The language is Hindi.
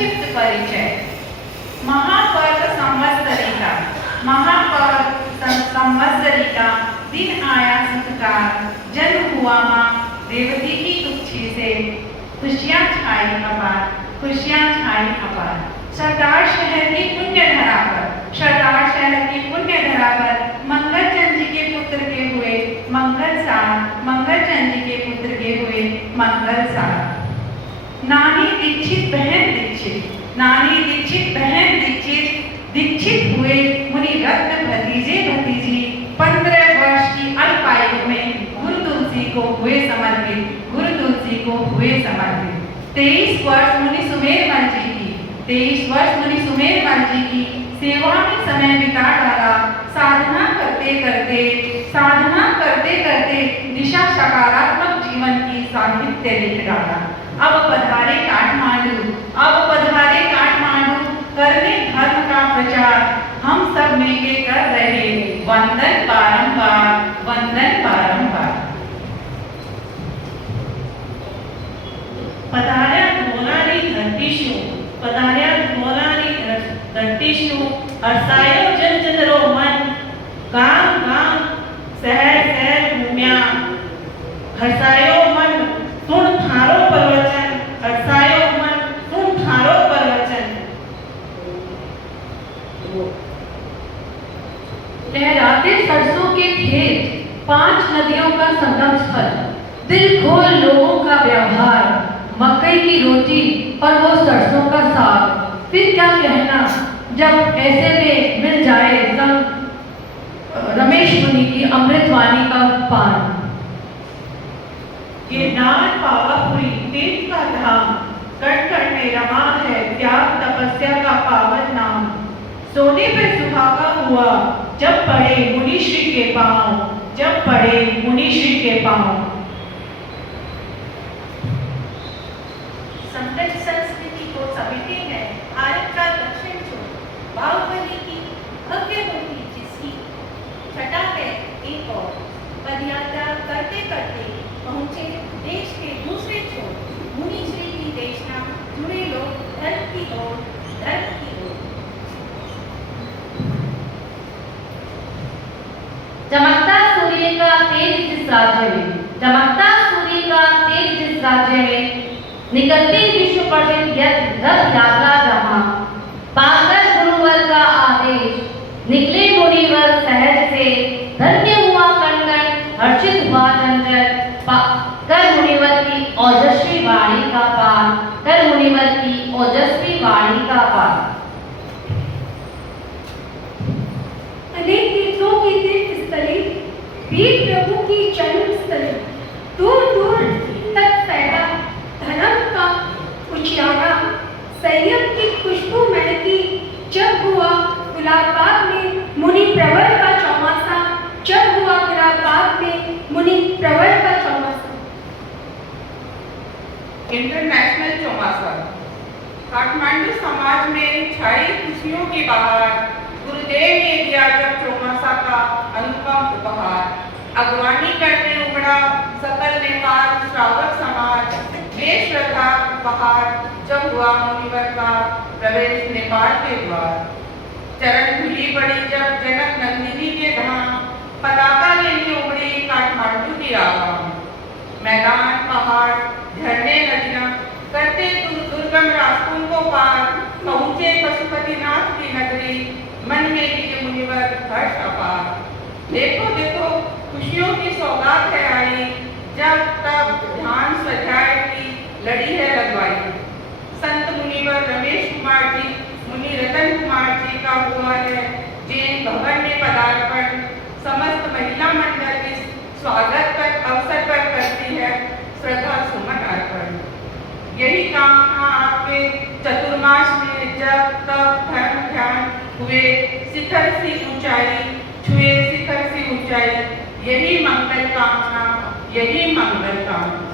संक्षिप्त परिचय। महापर्व संवत्सरी का, महापर्व संवत्सरी का दिन आया सुखकार, जन्म हुआ माँ रेवती की कुक्षी से, खुशियाँ छाई अपार, खुशियाँ छाई अपार। सरदार शहर की पुण्य धरा पर, सरदार शहर की पुण्य धरा पर मंगलचंद जी के पुत्र के हुए मंगलसार, मंगलचंद जी के पुत्र के हुए मंगलसार। नानी दीक्षित बहन दीक्षित, नानी दीक्षित बहन दीक्षित, दीक्षित हुए मुनि रत्न भतीजे भतीजी। 15 वर्ष की अल्पायु में गुरु तुलसी को हुए समर्पित, गुरु तुलसी को हुए समर्पित। 23 वर्ष मुनि सुमेरमल जी की, 23 वर्ष मुनि सुमेरमल जी की सेवा में समय बिता डाला। साधना करते करते, साधना करते करते दिशा सकारात्मक जीवन की साहित्य लिख डाला। अब पधारे काठमांडू, अब पधारे काठमांडू, करने धर्म का प्रचार। हम सब मिलके कर रहे वंदन बारंबार, वंदन बारंबार। पधार्या धोरानी धरतीशु, पधार्या धोरानी धरतीशु, हर्षायो जन जन रो मन, गाम गाम शहर शहर घूम्या, हर्षायो मन सुन थारो प्रवचन, हर्षायो मन सुन थारो प्रवचन। लहराते सरसों के खेत, 5 नदियों का संगम स्थल, दिल खोल लोगों का व्यवहार, मकई की रोटी और वो सरसों का साग। फिर क्या कहना जब ऐसे में मिल जाए सब रमेश मुनि की अमृतवाणी का पान। ये नान पावापुरी तीर्थ का धाम, कण कण में रमा है त्याग तपस्या का पावन नाम। सोने पे सुहागा हुआ जब पड़े मुनिश्री के पांव, जब पड़े मुनिश्री के पांव। समृद्ध संस्कृति को समेटेंगे भारत का दक्षिण छोर, बाहुबली की भव्य मूर्ति जिसकी छटा है एक और। पदयात्रा करते करते पहुंचे देश के दूसरे छोर, मुनिश्री की देशना, जुड़े लोग धर्म की ओर, धर्म की ओर। चमकता सूर्य का तेज जिस राज्य में, चमकता सूर्य का तेज जिस राज्य में, निकलती विश्व प्रसिद्ध रथ यात्रा जहाँ, पाकर गुरुवर का आदेश, निकले मुनिवर सहज से, धन्य हुआ कण कण, हर्षित हुआ जन जन, कर मुनिवर की ओजस्वी वाणी का पान, कर मुनिवर की ओजस्वी वाणी का पान। अनेक तीर्थों की तीर्थस्थली, वीर प्रभु की जन्मस्थली, दूर दूर तक फैला धर्म का उजियारा। संयम की खुशबू महकी जब हुआ गुलाबबाग में मुनि प्रवर का चौमासा, जब हुआ गुलाबबाग में मुनि प्रवर का चौमासा। इंटरनेशनल चौमासा। काठमांडू समाज में छाई खुशियों की बहार, गुरुदेव ने दिया जब चौमासा का अनुपम उपहार। अगवानी करने उमड़ा सकल नेपाल श्रावक समाज, बेश्रद्धा बहार जब हुआ मुनिवर का प्रवेश नेपाल के द्वार। चरण धूलि पड़ी जब जनक नंदिनी के धाम, पताका लेने उमड़ी काठमांडू की आवाम। मैदान पहाड़ झरने नदियां करते दुर्गम रास्तों को पार, पहुंचे पशुपतिनाथ की नगरी, मन में लिए मुनिवर हर्ष अपार। देखो देखो खुशियों की सौगात है आई, जब तब ध्यान स्वध्याय की लड़ी है लगवाई। संत मुनिवर रमेश कुमार जी, मुनि रतन कुमार जी का हुआ है जैन भवन में पदार्पण। समस्त महिला मंडल इस स्वागत पर अवसर पर करती है श्रद्धा सुमन अर्पण। यही काम था आपके चतुर्मास में, जब तब धर्म ध्यान हुए शिखर सी ऊंचाई, छुए शिखर सी ऊंचाई। यही मंगल कामना, यही मंगल कामना।